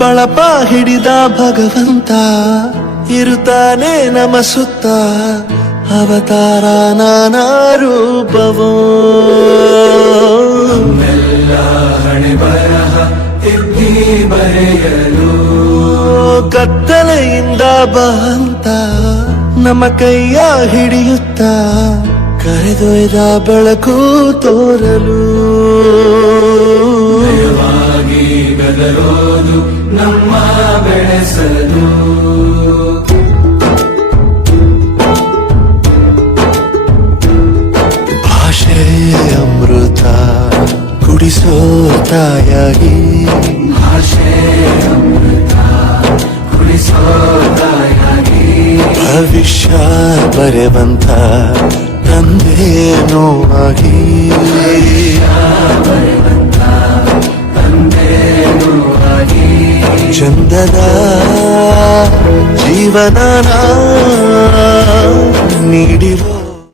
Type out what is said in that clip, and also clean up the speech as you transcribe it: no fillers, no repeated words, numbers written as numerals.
ಬಳಪ ಹಿಡಿದ ಭಗವಂತ ಇರುತ್ತಾನೆ ನಮ ಸುತ್ತ ಅವತಾರ ನಾನಾ ರೂಪವೋ ಎಲ್ಲ ಹಣೆ ಬರಹ ತಿದ್ದಿ ಬರೆಯಲು ಕತ್ತಲೆಯಿಂದ ಬಂತ ನಮ್ಮ ಕೈಯ ಹಿಡಿಯುತ್ತ ಕರೆದೊಯ್ದ ಬೆಳಕು ತೋರಲು ದಯವಾಗಿ ಗದರೋದು ನಮ್ಮ ಬೆಳೆಸಲು ಭಾಷೆ ಅಮೃತ ಕುಡಿಸೋ ತಾಯಾಗಿ ಭಾಷೆ ಅಮೃತ ಕುಡಿಸೋ ತಾಯಾಗಿ ಭವಿಷ್ಯ ಬರೆವಂತ ತಂದೇನೋ ಆಗಿ ತಂದೇನು ಆಗಿ ಚಂದದ ಜೀವನ ನೀಡಿರೋ